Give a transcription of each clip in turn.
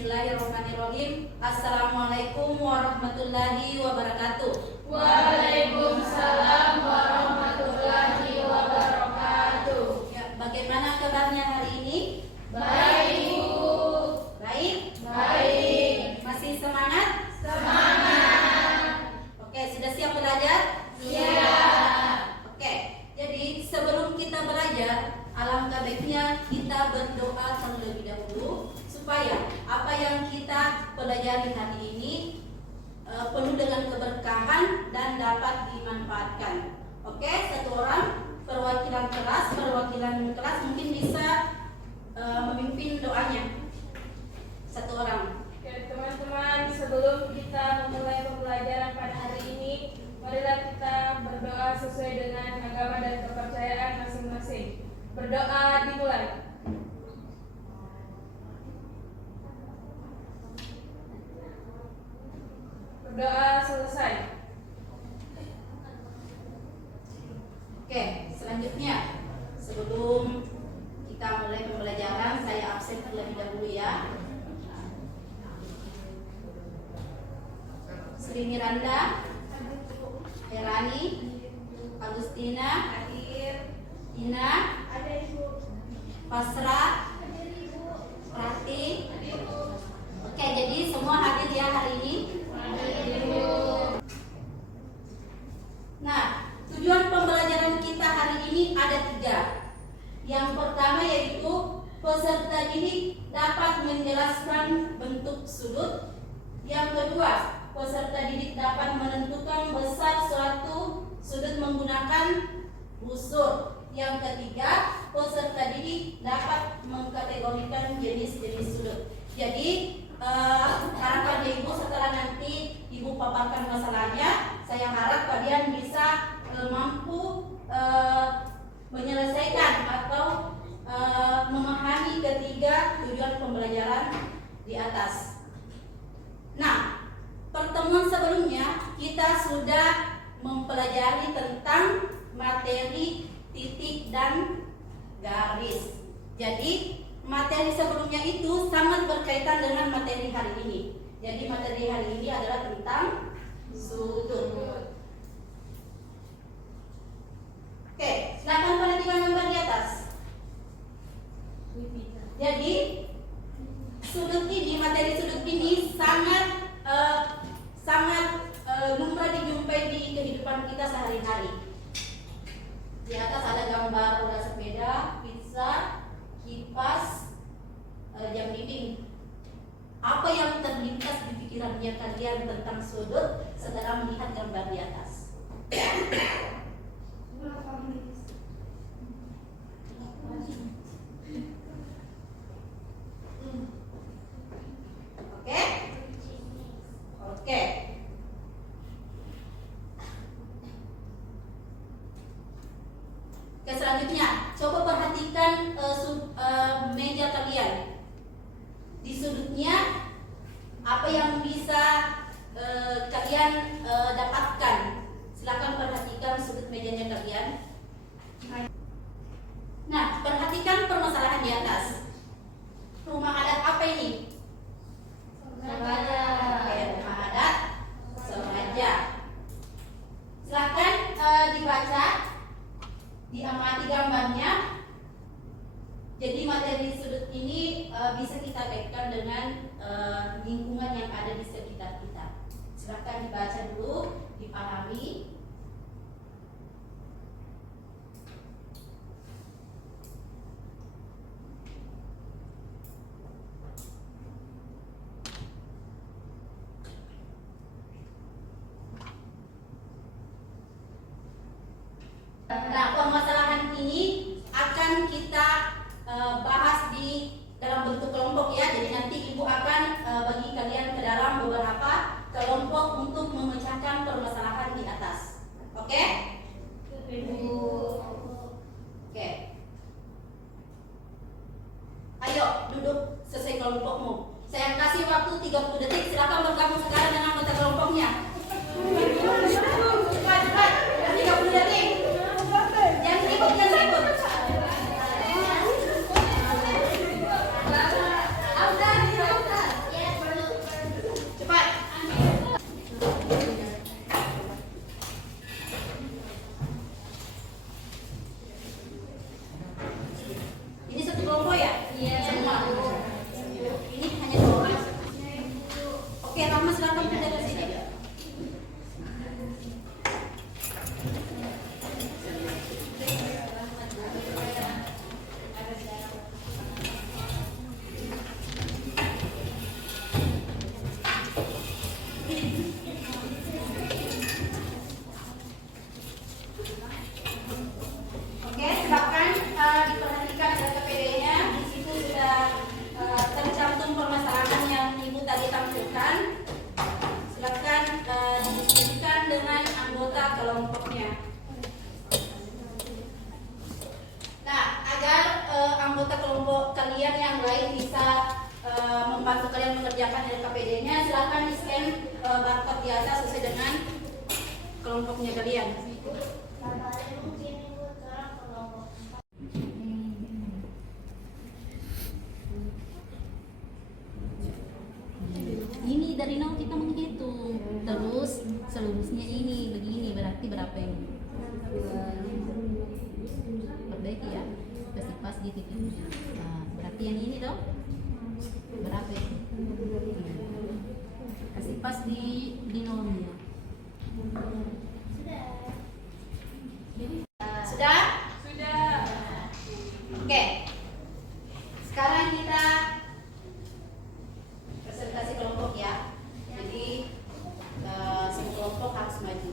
Bismillahirrahmanirrahim. Assalamualaikum warahmatullahi wabarakatuh. Waalaikumsalam warahmatullahi wabarakatuh. Ya, bagaimana kabarnya hari ini? Baik, Bu. Baik? Baik. Masih semangat? Semangat. Oke, sudah siap belajar? Siap. Oke, jadi sebelum kita belajar, alangkah baiknya kita berdoa terlebih dahulu supaya apa yang kita pelajari hari ini penuh dengan keberkahan dan dapat dimanfaatkan. Oke, satu orang perwakilan kelas mungkin bisa memimpin doanya. Satu orang. Oke, teman-teman, sebelum kita memulai pembelajaran pada hari ini, marilah kita berdoa sesuai dengan agama dan kepercayaan masing-masing. Berdoa dimulai. Berdoa selesai. Oke, selanjutnya sebelum kita mulai pembelajaran, saya absen terlebih dahulu ya. Sri Miranda, Herani, Agustina, Ina, Pasra, Rati. Oke, jadi semua hadir ya hari ini. Nah, tujuan pembelajaran kita hari ini ada 3. Yang pertama yaitu peserta didik dapat menjelaskan bentuk sudut. Yang kedua, peserta didik dapat menentukan besar suatu sudut menggunakan busur. Yang ketiga, peserta didik dapat mengkategorikan jenis-jenis sudut. Jadi harapan Ibu setelah nanti Ibu paparkan masalahnya, saya harap kalian bisa mampu menyelesaikan atau memahami ketiga tujuan pembelajaran di atas. Nah, pertemuan sebelumnya kita sudah mempelajari tentang materi titik dan garis. Jadi materi sebelumnya itu sangat berkaitan dengan materi hari ini. Jadi materi hari ini adalah tentang sudut. Oke, silakan perhatikan gambar di atas. Jadi sudut ini, materi sudut ini sangat lumrah dijumpai di kehidupan kita sehari-hari. Di atas ada gambar roda sepeda, pizza, kipas, jam dinding. Apa yang terlintas di pikirannya kalian tentang sudut setelah melihat gambar di atas? Oke? Oke. Oke, selanjutnya coba perhatikan meja kalian. Di sudutnya apa yang bisa kalian dapatkan? Silakan perhatikan sudut mejanya kalian. Nah, perhatikan permasalahan di atas. Rumah adat apa ini? Oke, rumah adat Seraja. Silakan dibaca, diamati gambarnya. Jadi materi sudut ini bisa kita kaitkan dengan lingkungan yang ada di sekitar kita. Silakan dibaca dulu, dipahami. Nah, permasalahan ini akan kita bahas di dalam bentuk kelompok ya. Jadi nanti Ibu akan bagi kalian ke dalam beberapa kelompok untuk memecahkan permasalahan di atas. Oke? Oke. Ayo duduk sesuai kelompokmu. Saya kasih waktu 30 detik. Silakan bergabung sekarang dengan anggota kelompoknya. Cepat, 30 detik. mengajukan dengan anggota kelompoknya. Nah, agar anggota kelompok kalian yang lain bisa membantu kalian mengerjakan LKPD-nya, silahkan di-scan barcode di atas sesuai dengan kelompoknya kalian. Ini dari nol kita menghitung, terus seluruhnya ini begini, berarti berapa ini? Perbaiki ya, kasih pas di titik. Nah, berarti yang ini dong berapa itu? Kasih pas di nolnya. Sudah? Sudah. Oke. Sekarang kita presentasi kelompok ya. Jadi semua kelompok harus maju.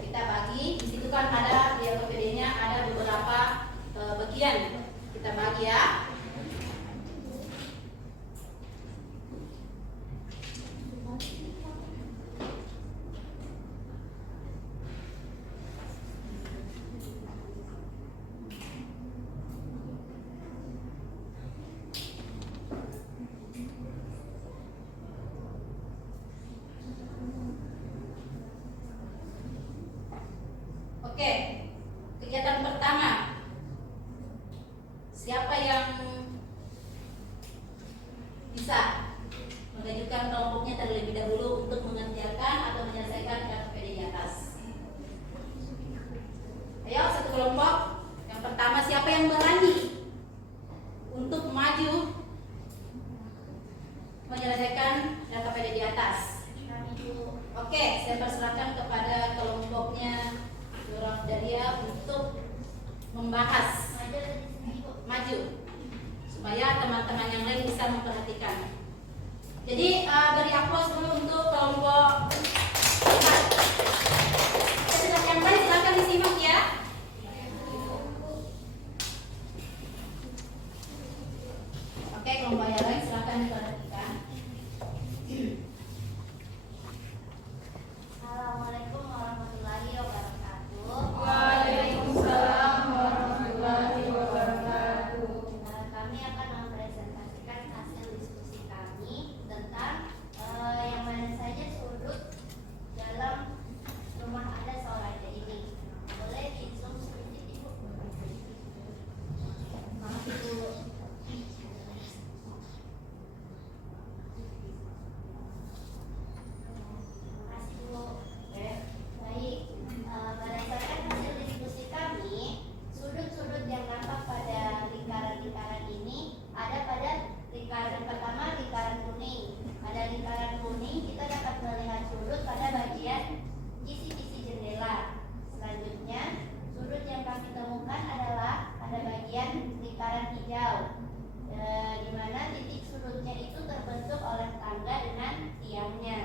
Kita bagi, di situ kan ada di LKPD-nya ada beberapa bagian. Kita bagi ya. Oke, kegiatan pertama. Siapa yang bisa mengajukan kelompoknya terlebih dahulu untuk mengerjakan atau menyelesaikan LKPD di atas? Ayo, satu kelompok. Yang pertama, siapa yang berani untuk maju menyelesaikan LKPD di atas? Oke, saya persilakan kepada kelompoknya Nuraf Dalia untuk membahas maju supaya teman-teman yang lain bisa memperhatikan. Jadi beri aplaus dulu untuk kelompok yang lain, silakan disimak ya. Oke, kelompok yang lain silakan diperhatikan. Assalamualaikum warahmatullahi wabarakatuh. Waalaikumsalam warahmatullahi wabarakatuh. Kami akan mempresentasikan hasil diskusi kami tentang yang mana saja sudut dalam rumah adat Soraja ini. Boleh di zoom sedikit Ibu? Maaf Ibu. Makasih Bu. Baik, berdasarkan hasil diskusi kami, sudut-sudut yang nampak pada lingkaran-lingkaran ini ada pada lingkaran pertama, lingkaran kuning. Pada lingkaran kuning kita dapat melihat sudut pada bagian kisi-kisi jendela. Selanjutnya, sudut yang kami temukan adalah pada bagian lingkaran hijau, di mana titik sudutnya itu terbentuk oleh tangga dengan tiangnya.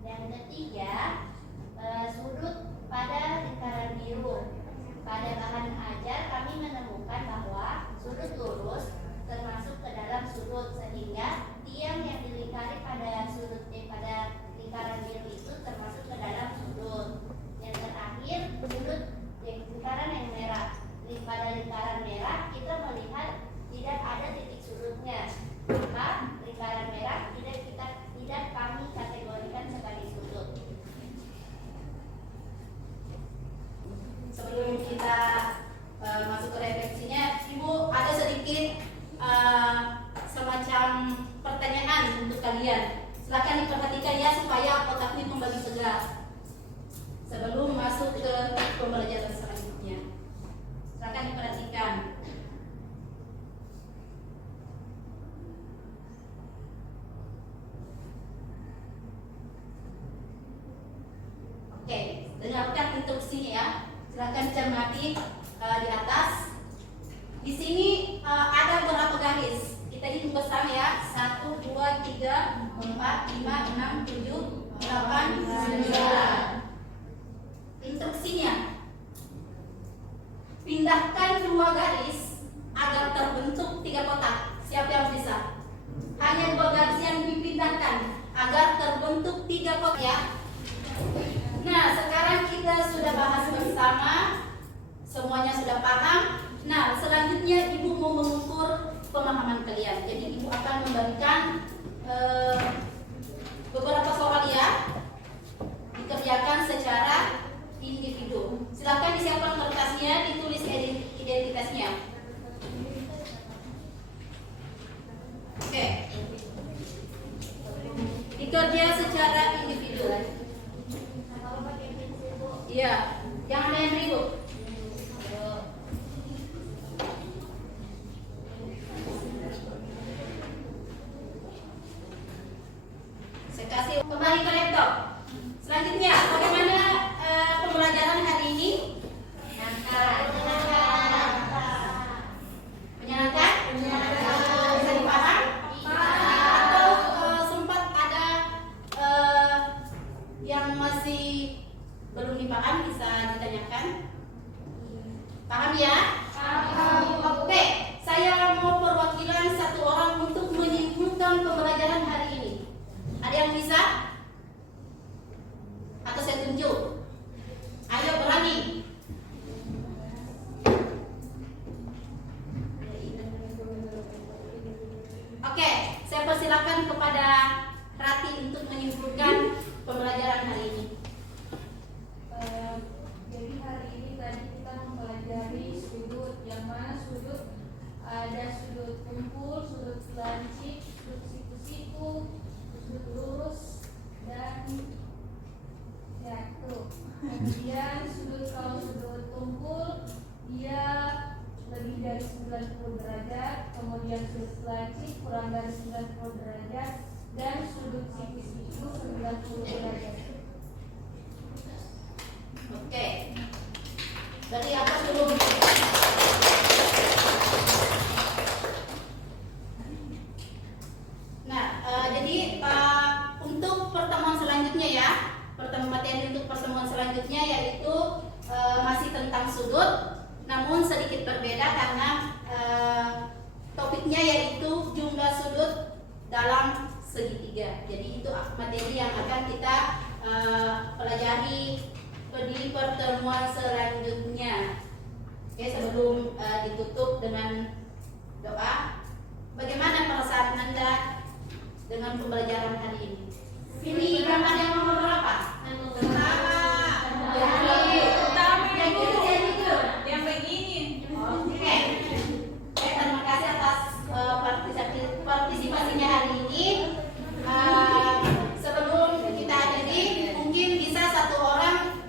Yang ketiga, sudut pada lingkaran biru. Pada bahan ajar kami menemukan bahwa sudut lurus termasuk ke dalam sudut, sehingga tiang yang dilingkari pada pada lingkaran biru itu termasuk ke dalam sudut. Yang terakhir, sudut lingkaran yang merah. Pada lingkaran merah kita melihat tidak ada titik sudutnya, maka lingkaran merah tidak kami kategorikan sebagai sudut. Sebelum kita masuk ke refleksinya, Ibu ada sedikit semacam pertanyaan untuk kalian. Silakan diperhatikan ya supaya otaknya kembali segar sebelum masuk ke pembelajaran selanjutnya. Silakan diperhatikan. Oke, dengarkan instruksinya ya. Silakan cermati di atas. Di sini ada berapa garis? Kita hitung bersama ya. 1, 2, 3, 4, 5, 6, 7, 8, 9. Instruksinya, pindahkan 2 garis agar terbentuk 3 kotak. Siapa yang bisa? Hanya 2 garis yang dipindahkan agar terbentuk 3 kotak ya. bersama, semuanya sudah paham. Nah, selanjutnya Ibu mau mengukur pemahaman kalian. Jadi Ibu akan memberikan beberapa soal ya, dikerjakan secara individu. Silakan disiapkan kertasnya, ditulis identitasnya. Oke. Dikerja secara individu. Iya, jangan ada yang ribut. Saya kasih kembali ke laptop. Selanjutnya, bagaimana pembelajaran hari ini? Menyenangkan? Bisa dipaham? Atau sempat ada yang masih belum dipaham, bisa ditanyakan? Paham ya? Oke, saya mau perwakilan satu orang untuk menyimpulkan pembelajaran hari ini. Ada yang bisa? Atau saya tunjuk? Ayo berani. Oke, saya persilakan kepada Rati untuk menyimpulkan pembelajaran hari ini. Jadi hari ini tadi kita mempelajari sudut, yang mana sudut ada sudut kumpul, sudut lancip, sudut siku-siku, sudut lurus, dan jatuh. Kemudian kalau sudut kumpul dia lebih dari 90 derajat, kemudian sudut lancip kurang dari 90 derajat, dan sudut siku-siku 90 derajat. Oke. Dari atas dulu. Nah, jadi untuk pertemuan selanjutnya ya, materi untuk pertemuan selanjutnya yaitu masih tentang sudut, namun sedikit berbeda karena topiknya yaitu jumlah sudut dalam segitiga. Jadi itu materi yang akan kita pelajari di pertemuan selanjutnya. Oke, sebelum ditutup dengan doa, bagaimana perasaan Anda dengan pembelajaran hari ini? Ini gambar yang nomor berapa? Yang begini. Oke. Terima kasih atas partisipasinya hari ini. Sebelum kita akhiri, mungkin bisa satu orang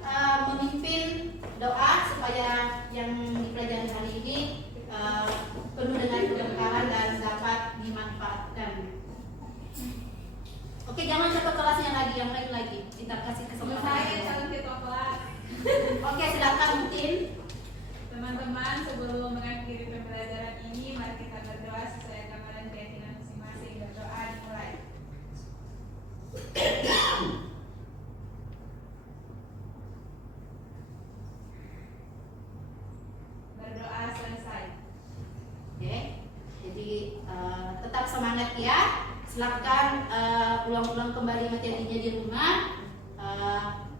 memimpin doa supaya yang dipelajari hari ini penuh dengan keberkahan dan dapat dimanfaatkan. Oke, jangan satu kelasnya lagi, yang lain lagi. Kita kasih kesempatan. calon ketua kelas. Oke, silakan Mutin. Teman-teman, sebelum mengakhiri pembelajaran ini, mari kita berdoa sesuai agama dan keyakinan masing-masing. Berdoa dimulai. Berdoa selesai. Oke, jadi tetap semangat ya. Silakan ulang-ulang kembali materinya di rumah.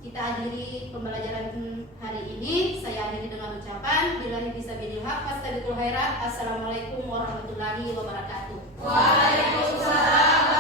Kita akhiri pembelajaran hari ini. Saya akhiri dengan ucapan billahi bisabilillah fastabiqul khairat. Assalamualaikum warahmatullahi wabarakatuh. Waalaikumsalam